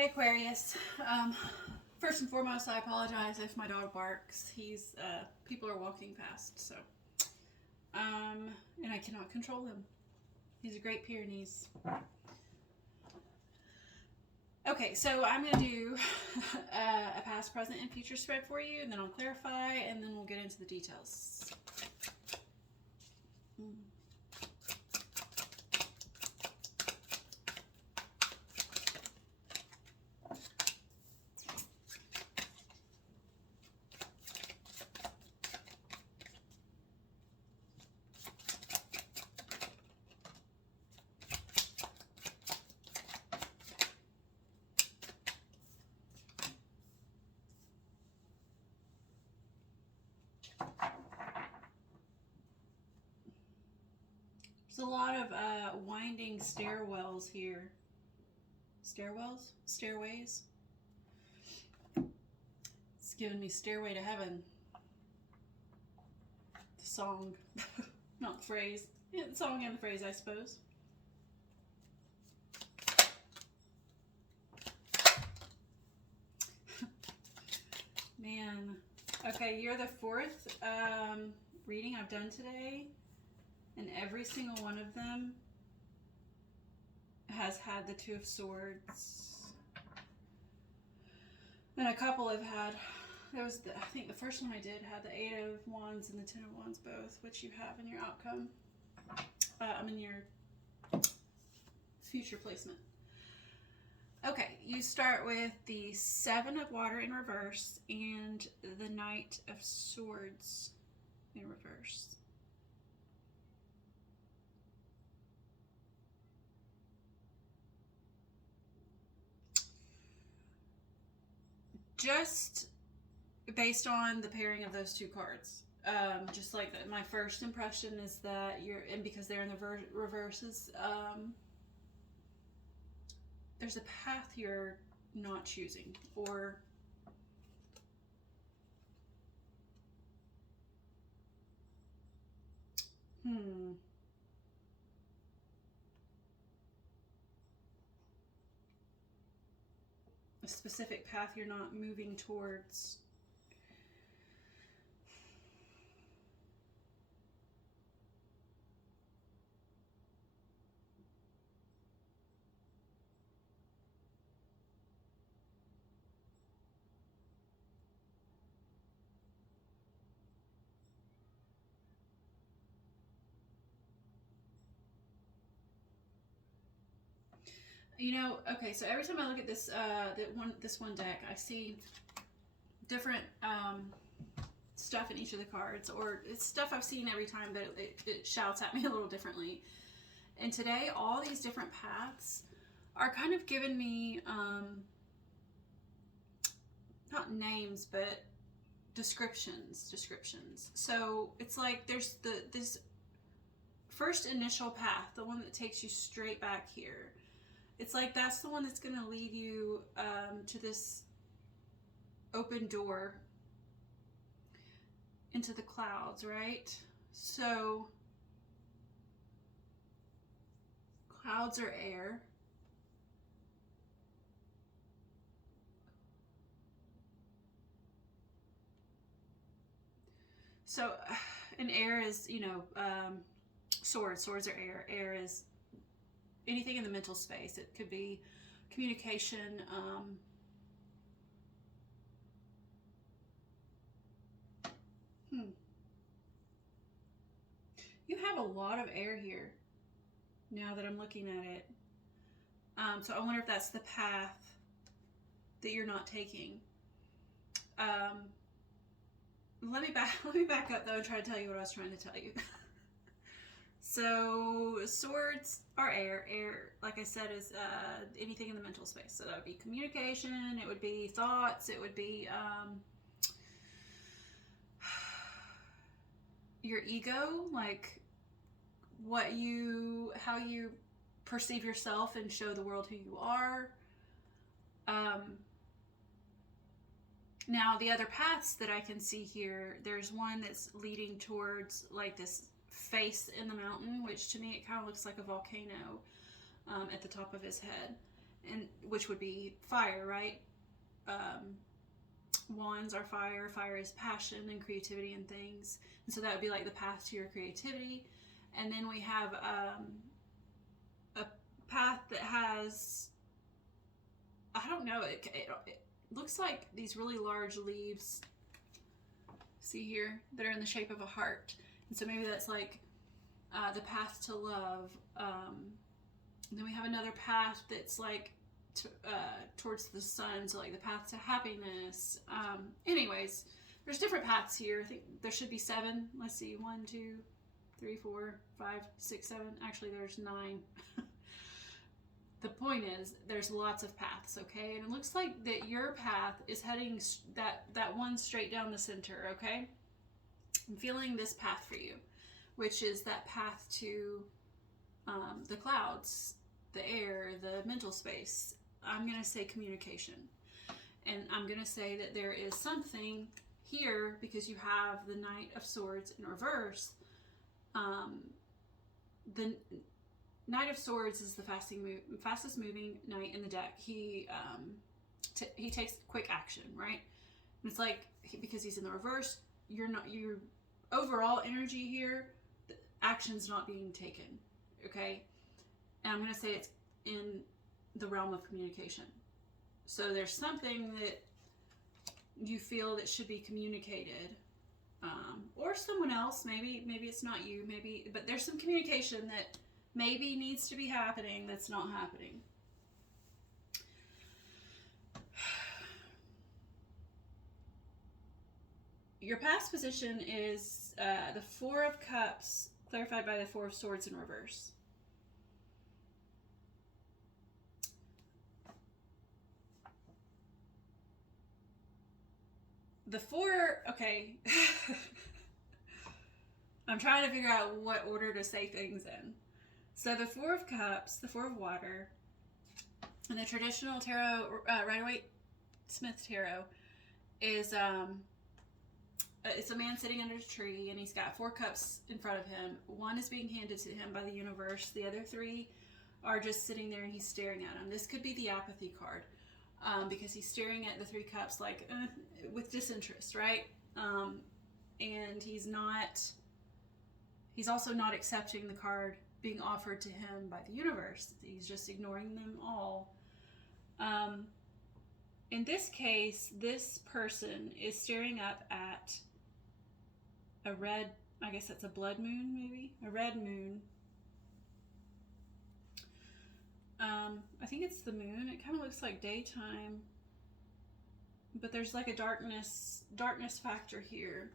Okay, Aquarius. First and foremost, I apologize if my dog barks. People are walking past, so. And I cannot control him. He's a Great Pyrenees. Okay, so I'm going to do a past, present, and future spread for you, and then I'll clarify, and then we'll get into the details. There's a lot of winding stairwells here. Stairwells? Stairways? It's giving me Stairway to Heaven. The song. Not the phrase. Yeah, the song and the phrase, I suppose. Man. Okay, you're the fourth reading I've done today. And every single one of them has had the Two of Swords. And a couple have had, I think the first one I did had the Eight of Wands and the Ten of Wands both, which you have in your outcome. In your future placement. Okay, you start with the Seven of Water in reverse and the Knight of Swords in reverse. Just based on the pairing of those two cards, just like that, my first impression is that and because they're in the reverses, there's a path you're not choosing, or a specific path you're not moving towards. You know, okay, so every time I look at this this one deck, I see different stuff in each of the cards, or it's stuff I've seen every time, but it shouts at me a little differently. And today, all these different paths are kind of giving me not names, but descriptions. So it's like there's this first initial path, the one that takes you straight back here. It's like that's the one that's going to lead you to this open door into the clouds, right? So clouds are air. So, and air is, swords are air. Air is anything in the mental space. It could be communication, You have a lot of air here now that I'm looking at it. So I wonder if that's the path that you're not taking. Let me back up though and try to tell you what I was trying to tell you. So swords are air. Air, like I said, is anything in the mental space. So that would be communication, it would be thoughts, it would be your ego, like how you perceive yourself and show the world who you are. Now the other paths that I can see here, there's one that's leading towards like this face in the mountain, which to me it kind of looks like a volcano at the top of his head. and which would be fire, right? Wands are fire. Fire is passion and creativity and things. And so that would be like the path to your creativity. And then we have a path that has, I don't know, it looks like these really large leaves, see here, that are in the shape of a heart. And so maybe that's like the path to love. Then we have another path that's like towards the sun, so like the path to happiness. Anyways, there's different paths here. I think there should be 7. Let's see, 1, 2, 3, 4, 5, 6, 7. Actually, there's 9. The point is, there's lots of paths, okay? And it looks like that your path is heading that one straight down the center, okay? I'm feeling this path for you, which is that path to the clouds, the air, the mental space. I'm going to say communication. And I'm going to say that there is something here, because you have the Knight of Swords in reverse. The Knight of Swords is the fastest moving knight in the deck. He takes quick action, right? And it's like, because he's in the reverse, your overall energy here, the action's not being taken, okay? And I'm going to say it's in the realm of communication. So there's something that you feel that should be communicated, or someone else. Maybe it's not you. But there's some communication that maybe needs to be happening that's not happening. Your past position is the 4 of Cups, clarified by the 4 of Swords in reverse. The 4, okay. I'm trying to figure out what order to say things in. So the 4 of Cups, the 4 of Water, and the traditional tarot, Rider-Waite-Smith tarot, is it's a man sitting under a tree, and he's got 4 cups in front of him. 1 is being handed to him by the universe. The other 3 are just sitting there, and he's staring at them. This could be the apathy card, because he's staring at the 3 cups like with disinterest, right? And he's also not accepting the card being offered to him by the universe. He's just ignoring them all. In this case, this person is staring up at a red, I guess that's a blood moon, maybe? A red moon. I think it's the moon. It kind of looks like daytime, but there's like a darkness factor here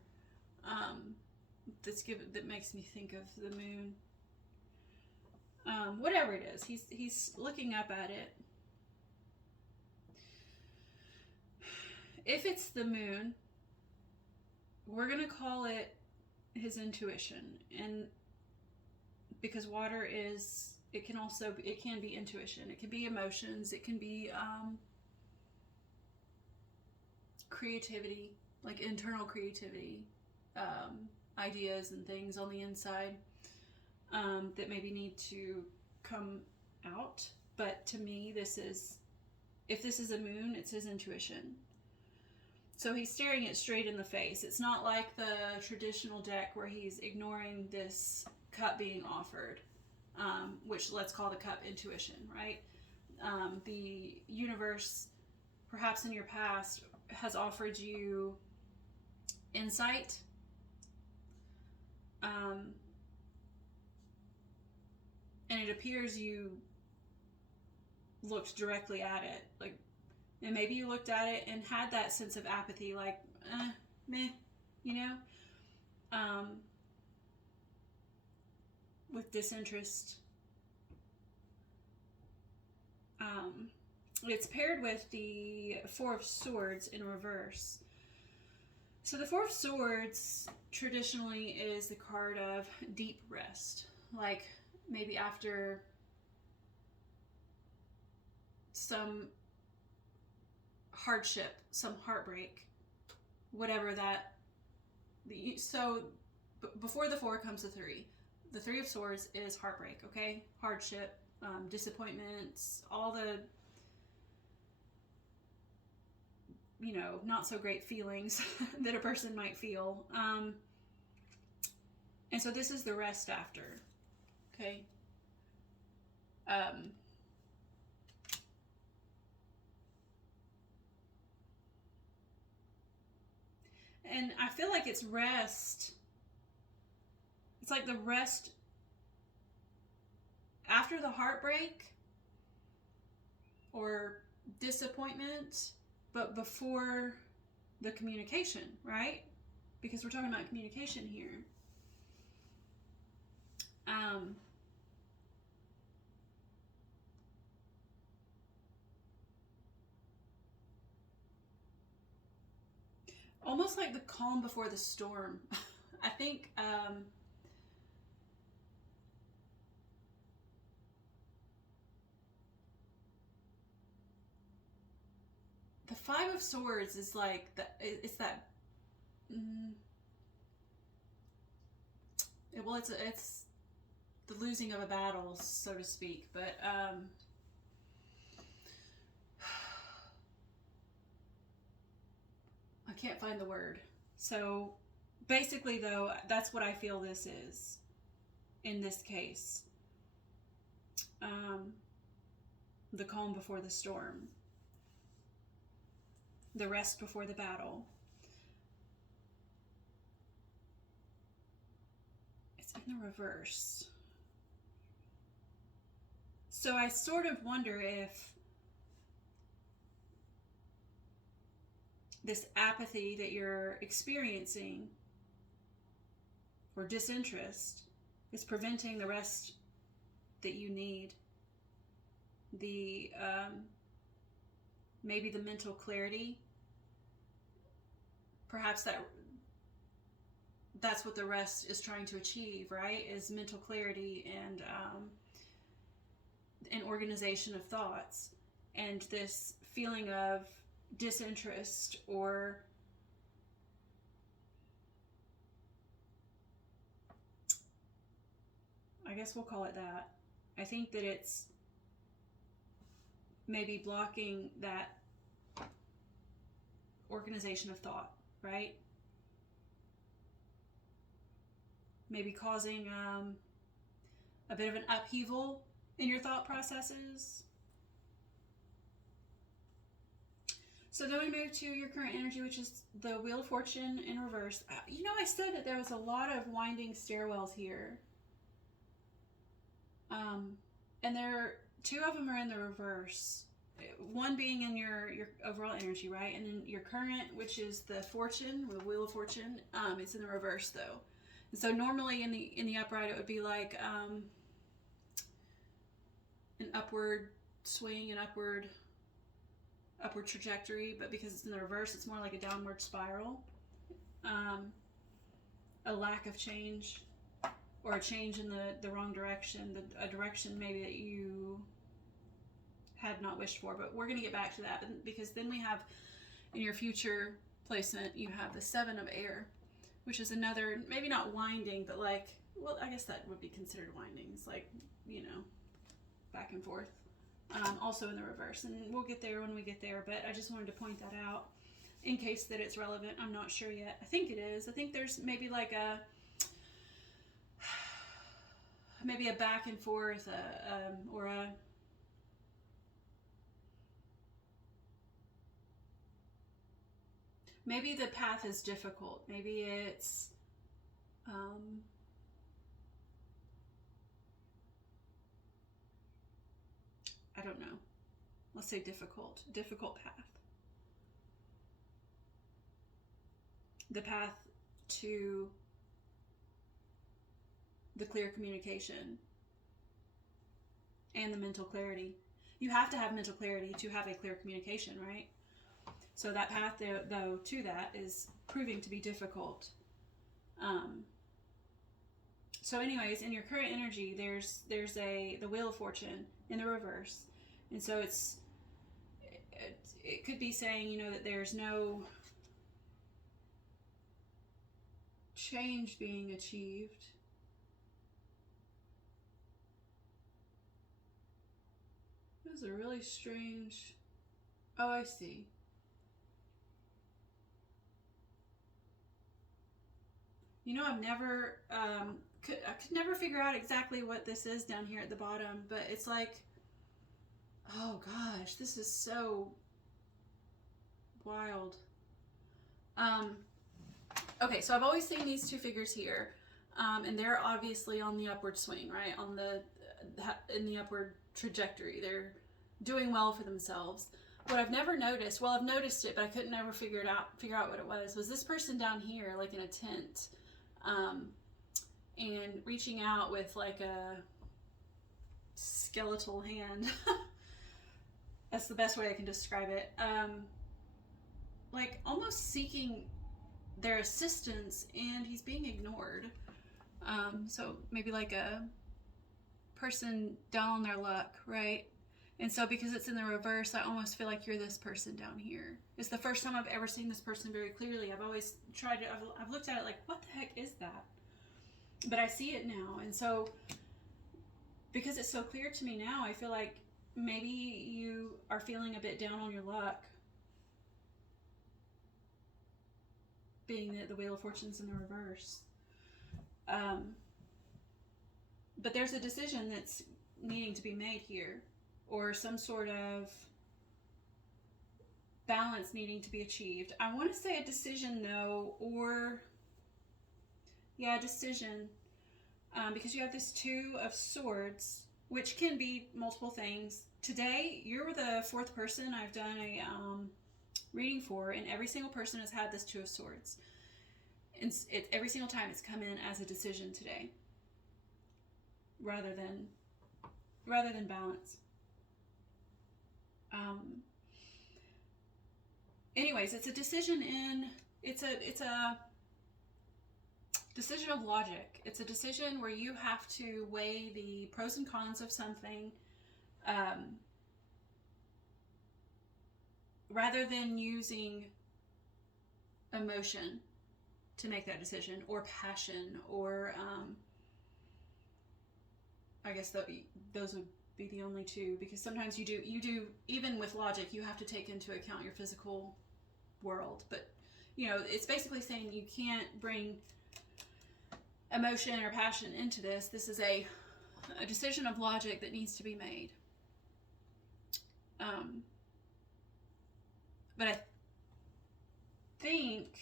that makes me think of the moon. Whatever it is, he's looking up at it. If it's the moon, we're gonna call it his intuition, and because water is, it can be intuition, it can be emotions, it can be creativity, like internal creativity, ideas and things on the inside that maybe need to come out. But to me, if this is a moon, it's his intuition. So he's staring it straight in the face. It's not like the traditional deck where he's ignoring this cup being offered, which let's call the cup intuition, right? The universe, perhaps in your past, has offered you insight, and it appears you looked directly at it, like, and maybe you looked at it and had that sense of apathy, like, meh, you know, with disinterest. It's paired with the 4 of Swords in reverse. So the 4 of Swords traditionally is the card of deep rest, like maybe after some hardship, some heartbreak, whatever that. So before the 4 comes the 3. The 3 of Swords is heartbreak, okay? Hardship, disappointments, all the you know, not so great feelings that a person might feel. And so this is the rest after. Okay. And I feel like it's rest. It's like the rest after the heartbreak or disappointment, but before the communication, right? Because we're talking about communication here. Almost like the calm before the storm. I think the Five of Swords is like it's that. Well, it's the losing of a battle, so to speak. But I can't find the word. So basically, though, that's what I feel this is in this case. The calm before the storm. The rest before the battle. It's in the reverse. So I sort of wonder if this apathy that you're experiencing or disinterest is preventing the rest that you need. The maybe the mental clarity. Perhaps that's what the rest is trying to achieve, right? Is mental clarity and an organization of thoughts, and this feeling of disinterest, or I guess we'll call it that. I think that it's maybe blocking that organization of thought, right? Maybe causing a bit of an upheaval in your thought processes. So then we move to your current energy, which is the Wheel of Fortune in reverse. You know, I said that there was a lot of winding stairwells here. And two of them are in the reverse. One being in your overall energy, right? And then your current, which is the Fortune, the Wheel of Fortune, it's in the reverse though. And so normally in the upright it would be like an upward swing, an upward trajectory, but because it's in the reverse, it's more like a downward spiral. A lack of change, or a change in the wrong direction, a direction maybe that you had not wished for. But we're going to get back to that, because then we have, in your future placement, you have the Seven of Air, which is another, maybe not winding, but like, well, I guess that would be considered winding. It's like, you know, back and forth. Also in the reverse, and we'll get there when we get there, but I just wanted to point that out in case that it's relevant. I'm not sure yet. I think it is. I think there's maybe like maybe a back and forth, or a maybe the path is difficult. Maybe it's I don't know. Let's say difficult path. The path to the clear communication and the mental clarity. You have to have mental clarity to have a clear communication, right? So that path, though, to that is proving to be difficult. So anyways, in your current energy, there's the Wheel of Fortune in the reverse. And so it could be saying, you know, that there's no change being achieved. This is a really strange... Oh, I see. You know, I could never figure out exactly what this is down here at the bottom, but it's like, oh gosh, this is so wild. Okay, so I've always seen these two figures here, and they're obviously on the upward swing, right? In the upward trajectory. They're doing well for themselves. What I've never noticed, well, I've noticed it, but I couldn't ever figure out what it was this person down here, like in a tent, and reaching out with like a skeletal hand. That's the best way I can describe it. Like almost seeking their assistance, and he's being ignored. So maybe like a person down on their luck, right? And so because it's in the reverse, I almost feel like you're this person down here. It's the first time I've ever seen this person very clearly. I've always tried to, I've looked at it like, what the heck is that? But I see it now. And so because it's so clear to me now, I feel like maybe you are feeling a bit down on your luck. Being that the Wheel of Fortune's in the reverse. But there's a decision that's needing to be made here, or some sort of balance needing to be achieved. I want to say a decision though, or yeah, a decision, because you have this Two of Swords, which can be multiple things. Today, you're the fourth person I've done a reading for, and every single person has had this Two of Swords. And every single time it's come in as a decision today, rather than balance. Anyways, it's a decision it's a decision of logic. It's a decision where you have to weigh the pros and cons of something, rather than using emotion to make that decision, or passion, or I guess those would be the only two, because sometimes you do even with logic, you have to take into account your physical world. But you know, it's basically saying you can't bring emotion or passion into this. This is a decision of logic that needs to be made. But I think,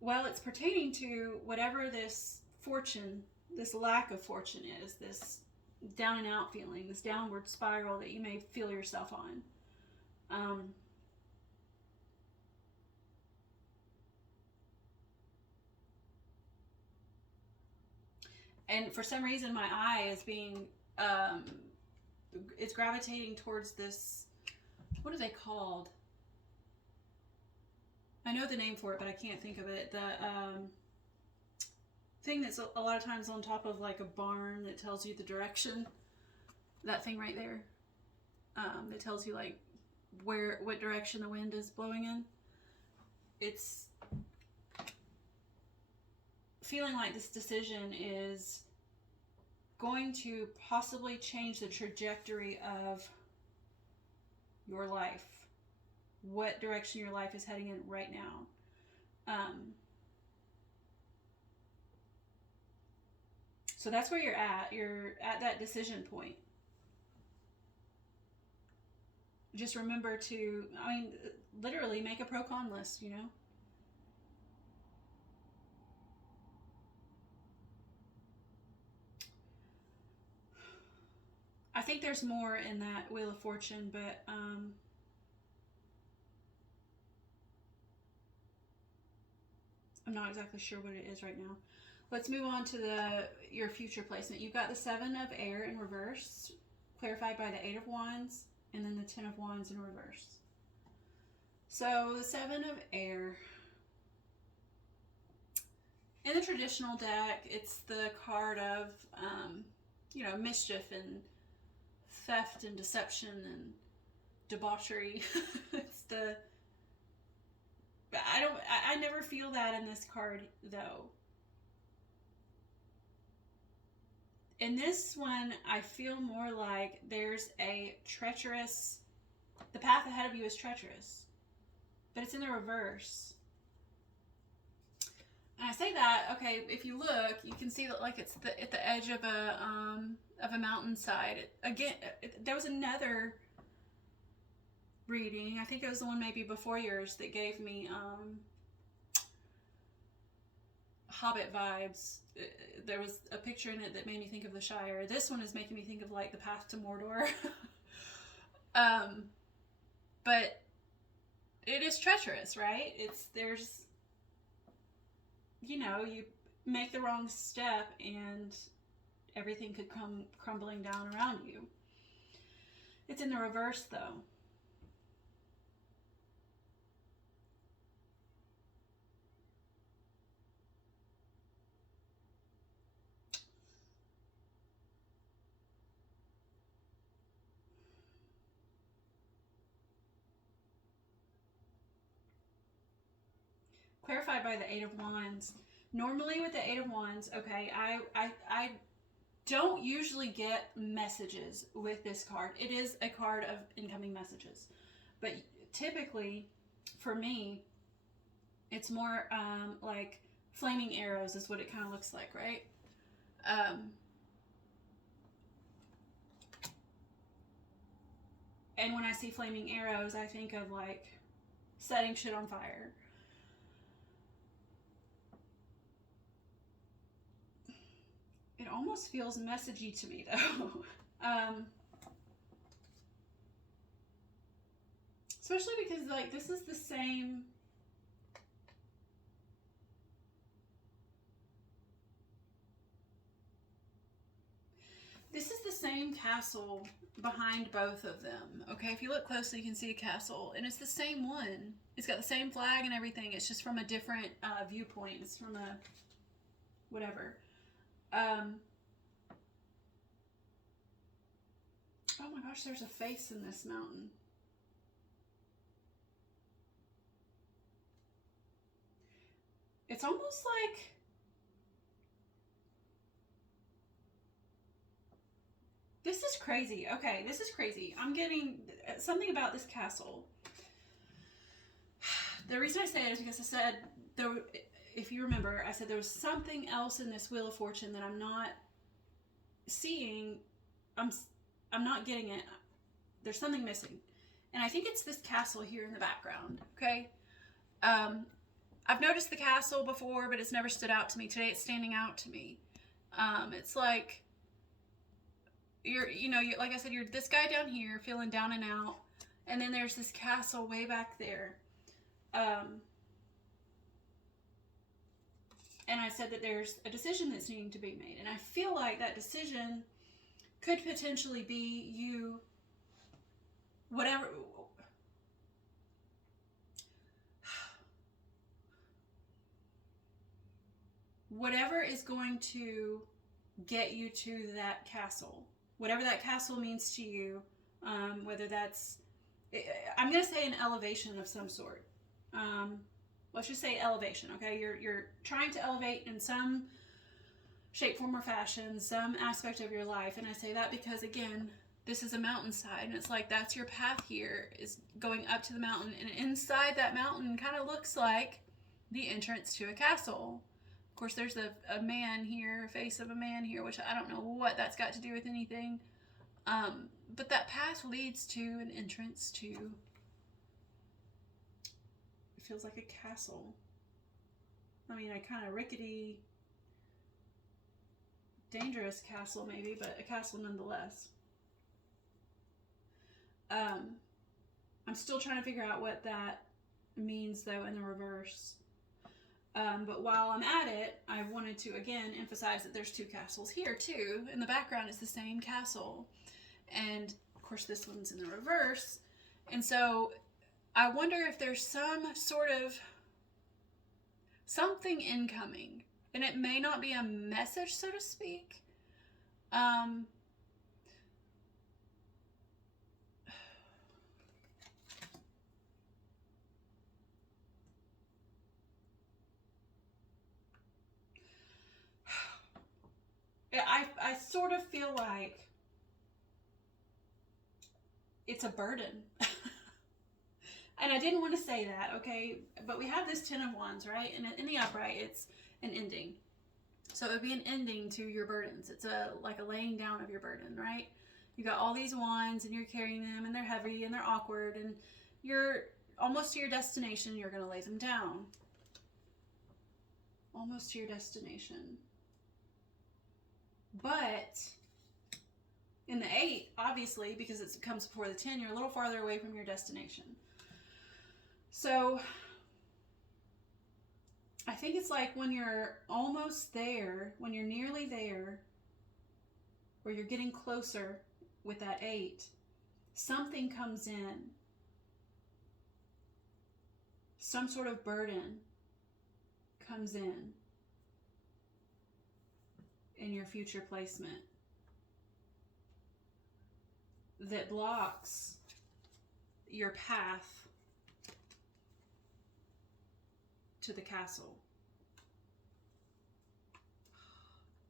well, it's pertaining to whatever this fortune, this lack of fortune is, this down and out feeling, this downward spiral that you may feel yourself on. And for some reason, my eye is being, it's gravitating towards this, what are they called? I know the name for it, but I can't think of it. The thing that's a lot of times on top of like a barn that tells you the direction. That thing right there. That tells you like what direction the wind is blowing in. It's feeling like this decision is going to possibly change the trajectory of your life. What direction your life is heading in right now. So that's where you're at. You're at that decision point. Just remember to, I mean, literally make a pro-con list, you know? I think there's more in that Wheel of Fortune, but I'm not exactly sure what it is right now. Let's move on to your future placement. You've got the Seven of Air in reverse, clarified by the Eight of Wands, and then the Ten of Wands in reverse. So the Seven of Air. In the traditional deck, it's the card of, you know, mischief and theft and deception and debauchery. It's the... I never feel that in this card, though. In this one, I feel more like there's a treacherous... The path ahead of you is treacherous. But it's in the reverse. And I say that, okay, if you look, you can see that like it's at the edge of a mountainside. Again, there was another reading, I think it was the one maybe before yours, that gave me Hobbit vibes. There was a picture in it that made me think of the Shire. This one is making me think of like the path to Mordor. But it is treacherous, right? There's, you know, you make the wrong step and everything could come crumbling down around you. It's in the reverse though. Clarified by the Eight of Wands. Normally with the Eight of Wands, okay, I don't usually get messages with this card. It is a card of incoming messages. But typically, for me, it's more like flaming arrows is what it kind of looks like, right? And when I see flaming arrows, I think of like setting shit on fire. It almost feels messagey to me though. Especially because like this is the same. This is the same castle behind both of them. Okay, if you look closely, you can see a castle, and it's the same one. It's got the same flag and everything. It's just from a different viewpoint. It's from a whatever. Oh my gosh, there's a face in this mountain. It's almost like this is crazy. Okay, this is crazy. I'm getting something about this castle. The reason I say it is because I said there, if you remember, I said there was something else in this Wheel of Fortune that I'm not seeing. I'm not getting it. There's something missing. And I think it's this castle here in the background, okay? I've noticed the castle before, but it's never stood out to me. Today it's standing out to me. It's like, you're like I said, you're this guy down here feeling down and out. And then there's this castle way back there. And I said that there's a decision that's needing to be made. And I feel like that decision could potentially be you, whatever is going to get you to that castle. Whatever that castle means to you, whether that's, I'm going to say an elevation of some sort. Let's just say elevation, okay? You're trying to elevate in some shape, form, or fashion, some aspect of your life. And I say that because, again, this is a mountainside, and it's like that's your path here, is going up to the mountain. And inside that mountain kind of looks like the entrance to a castle. Of course, there's a man here, a face of a man here, which I don't know what that's got to do with anything. But that path leads to an entrance to, it feels like a castle. I mean, a kind of rickety, dangerous castle maybe, but a castle nonetheless. I'm still trying to figure out what that means though in the reverse. But while I'm at it, I wanted to again emphasize that there's two castles here too. In the background is the same castle. And of course this one's in the reverse. And so I wonder if there's some sort of something incoming. And it may not be a message, so to speak. I sort of feel like it's a burden. And I didn't want to say that, okay? But we have this Ten of Wands, right? And in the upright, an ending. So it would be an ending to your burdens. It's like a laying down of your burden, right? You got all these wands and you're carrying them and they're heavy and they're awkward and you're almost to your destination. You're going to lay them down. Almost to your destination. But in the 8, obviously, because it comes before the 10, you're a little farther away from your destination. So I think it's like when you're almost there, when you're nearly there, or you're getting closer with that 8, something comes in. Some sort of burden comes in your future placement that blocks your path to the castle.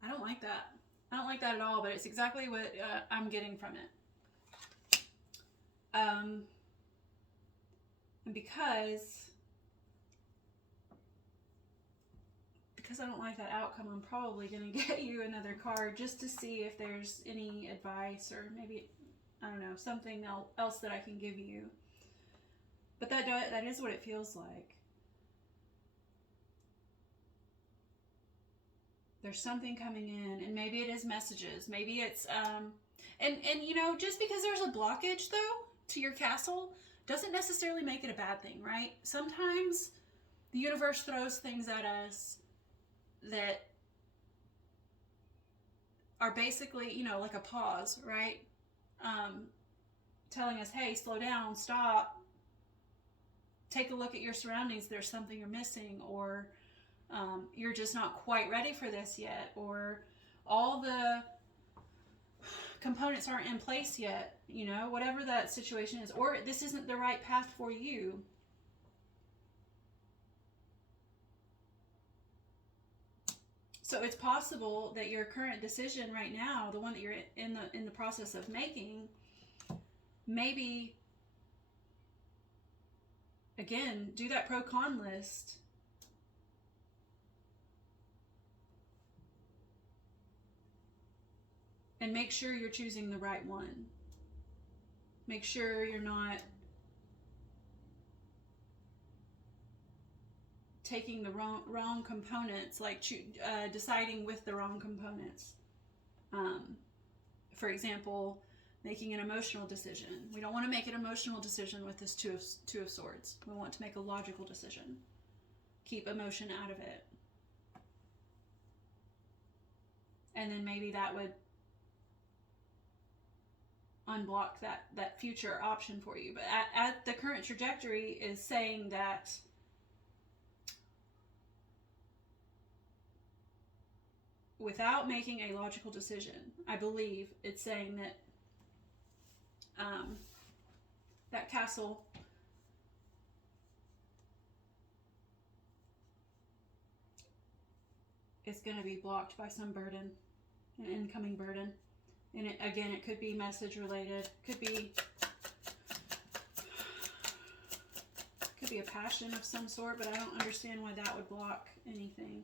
I don't like that. I don't like that at all, but it's exactly what I'm getting from it. And because I don't like that outcome, I'm probably going to get you another card just to see if there's any advice or maybe, I don't know, something else that I can give you. But that is what it feels like. There's something coming in, and maybe it is messages. Maybe it's, and you know, just because there's a blockage, though, to your castle, doesn't necessarily make it a bad thing, right? Sometimes the universe throws things at us that are basically, you know, like a pause, right? Telling us, hey, slow down, stop, take a look at your surroundings. There's something you're missing, or you're just not quite ready for this yet, or all the components aren't in place yet, you know, whatever that situation is, or this isn't the right path for you. So it's possible that your current decision right now, the one that you're in the process of making, maybe, again, do that pro-con list. And make sure you're choosing the right one. Make sure you're not taking the wrong components, like deciding with the wrong components. For example, making an emotional decision. We don't want to make an emotional decision with this two of Swords. We want to make a logical decision. Keep emotion out of it. And then maybe that would unblock that future option for you. But at the current trajectory is saying that without making a logical decision, I believe it's saying that that castle is going to be blocked by some burden, an incoming burden. And it could be message related, could be a passion of some sort, but I don't understand why that would block anything.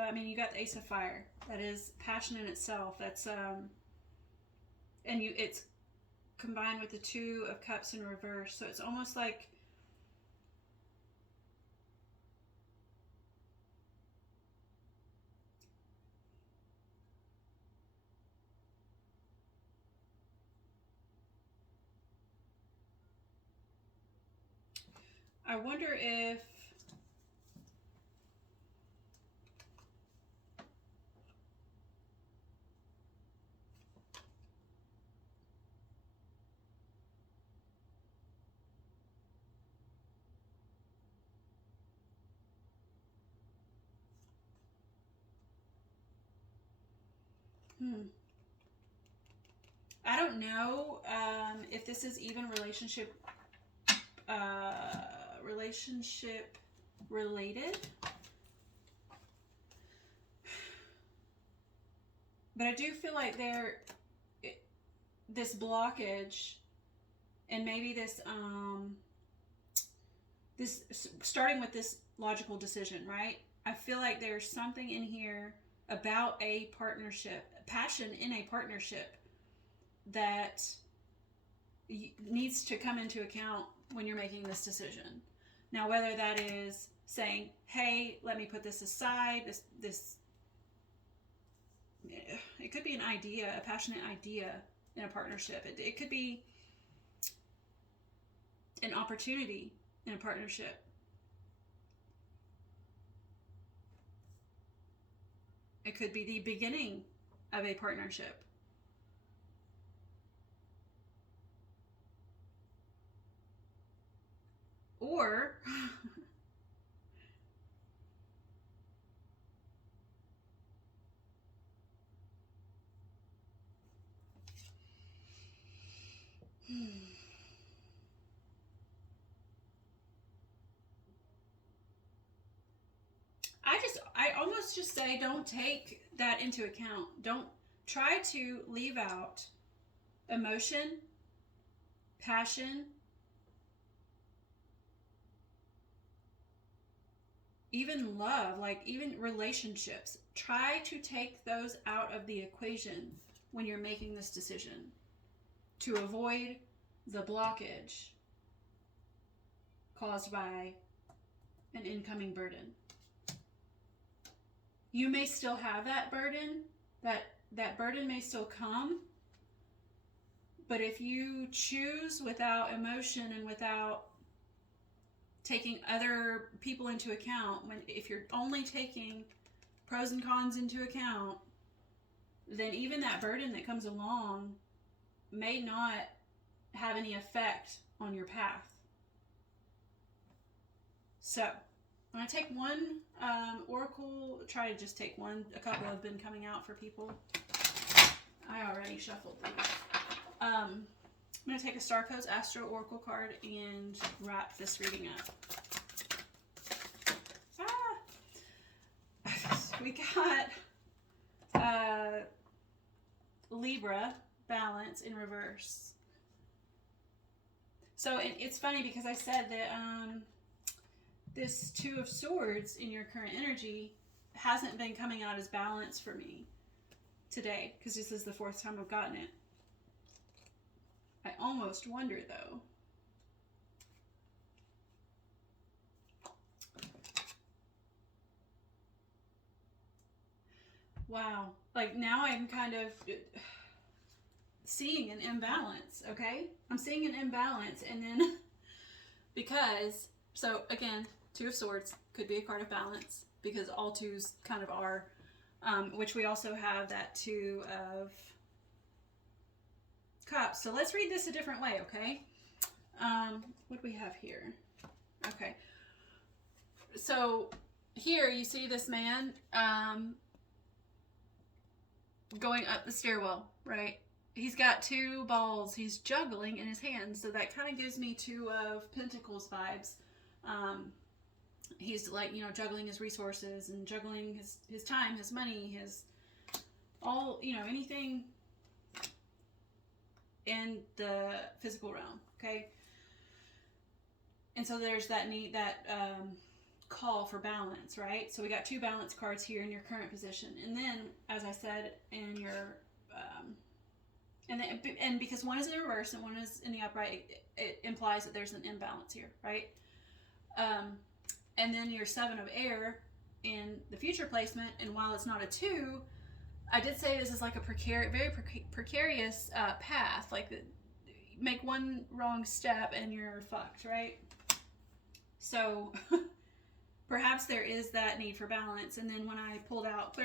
I mean, you got the Ace of Fire. That is passion in itself. That's and it's combined with the Two of Cups in reverse. So it's almost like I wonder if I don't know if this is even relationship related. But I do feel like this blockage, and maybe this starting with this logical decision, right? I feel like there's something in here about a partnership, passion in a partnership, that needs to come into account when you're making this decision. Now, whether that is saying, hey, let me put this aside, this it could be an idea, a passionate idea in a partnership. It could be an opportunity in a partnership. It could be the beginning of a partnership. Or I almost just say don't take that into account. Don't try to leave out emotion, passion, even love, like even relationships. Try to take those out of the equation when you're making this decision to avoid the blockage caused by an incoming burden. You may still have that burden, that burden may still come, but if you choose without emotion and without taking other people into account, if you're only taking pros and cons into account, then even that burden that comes along may not have any effect on your path. So I'm going to take one oracle, try to just take one. A couple have been coming out for people. I already shuffled these. I'm going to take a Star Codes Astro Oracle card and wrap this reading up. We got Libra, balance in reverse. So it's funny because I said that this Two of Swords in your current energy hasn't been coming out as balance for me today, because this is the 4th time I've gotten it. I almost wonder though, wow, like now I'm kind of seeing an imbalance, okay? I'm seeing an imbalance, and then because, so again, Two of Swords could be a card of balance because all twos kind of are, which we also have that Two of Cups. So let's read this a different way, okay? What do we have here? Okay. So here you see this man going up the stairwell, right? He's got 2 balls he's juggling in his hands, so that kind of gives me Two of Pentacles vibes. He's like, you know, juggling his resources and juggling his time, his money, his all, you know, anything in the physical realm, okay? And so there's that need, that call for balance, right? So we got 2 balance cards here in your current position, and then, as I said, in your and because one is in reverse and one is in the upright, it implies that there's an imbalance here, right? And then your 7 of Air in the future placement, and while it's not a 2, I did say this is like a very precarious path. Like, make one wrong step and you're fucked, right? So perhaps there is that need for balance. And then when I pulled out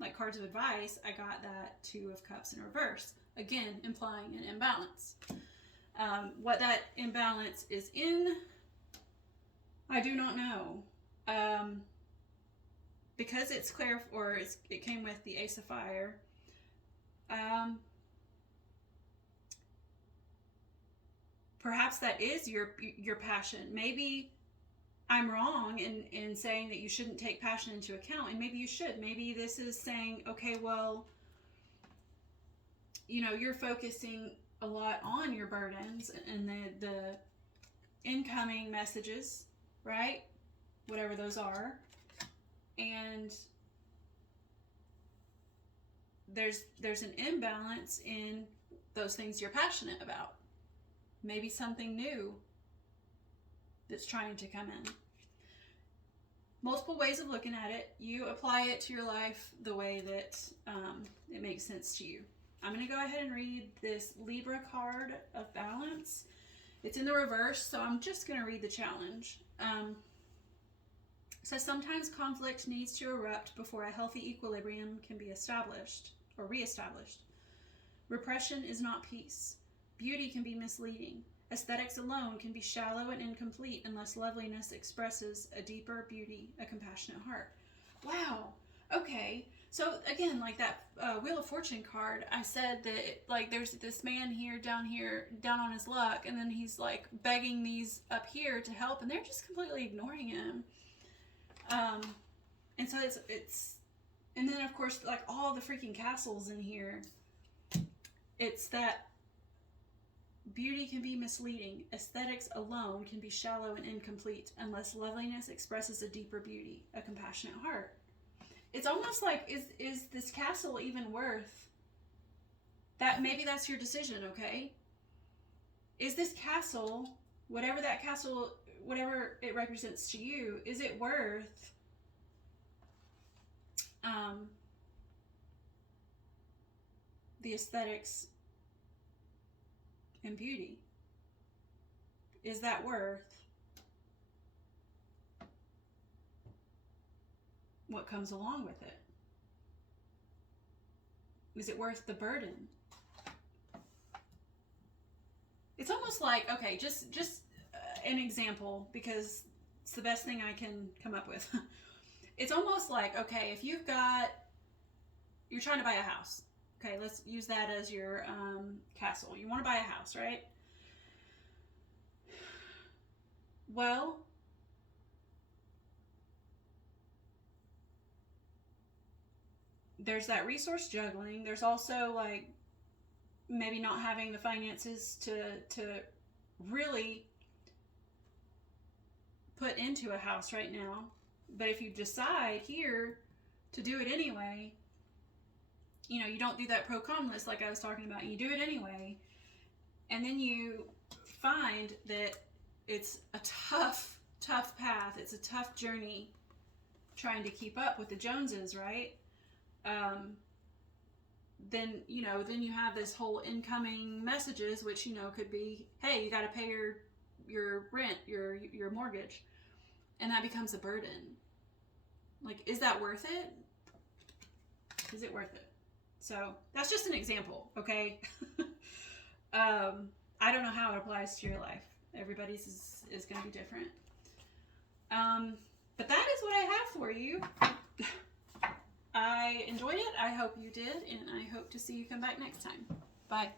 like cards of advice, I got that 2 of Cups in reverse, again implying an imbalance. What that imbalance is in, I do not know. Because it's clear, or it came with the Ace of Fire. Perhaps that is your passion. Maybe I'm wrong in saying that you shouldn't take passion into account, and maybe you should. Maybe this is saying, okay, well, you know, you're focusing a lot on your burdens and the incoming messages, right? Whatever those are. And there's an imbalance in those things you're passionate about. Maybe something new that's trying to come in. Multiple ways of looking at it. You apply it to your life the way that it makes sense to you. I'm going to go ahead and read this Libra card of balance. It's in the reverse, so I'm just going to read the challenge. It says, sometimes conflict needs to erupt before a healthy equilibrium can be established or reestablished. Repression is not peace. Beauty can be misleading. Aesthetics alone can be shallow and incomplete unless loveliness expresses a deeper beauty, a compassionate heart. Wow. Okay. So again, like that Wheel of Fortune card, I said that like there's this man down on his luck, and then he's like begging these up here to help, and they're just completely ignoring him. And so it's, and then of course like all the freaking castles in here. It's that beauty can be misleading. Aesthetics alone can be shallow and incomplete unless loveliness expresses a deeper beauty, a compassionate heart. It's almost like, is this castle even worth that? Maybe that's your decision, okay? Is this castle, whatever it represents to you, is it worth the aesthetics and beauty? Is that worth what comes along with it? Is it worth the burden? It's almost like, okay, just an example, because it's the best thing I can come up with. It's almost like, okay, if you're trying to buy a house. Okay, let's use that as your castle. You want to buy a house, right? Well, there's that resource juggling. There's also like maybe not having the finances to really put into a house right now. But if you decide here to do it anyway, you know, you don't do that pro-con list like I was talking about. You do it anyway. And then you find that it's a tough path. It's a tough journey trying to keep up with the Joneses, right? Then you have this whole incoming messages, which, you know, could be, hey, you got to pay your rent, your mortgage. And that becomes a burden. Like, is that worth it? Is it worth it? So that's just an example, okay? I don't know how it applies to your life. Everybody's is going to be different. But that is what I have for you. I enjoyed it. I hope you did. And I hope to see you come back next time. Bye.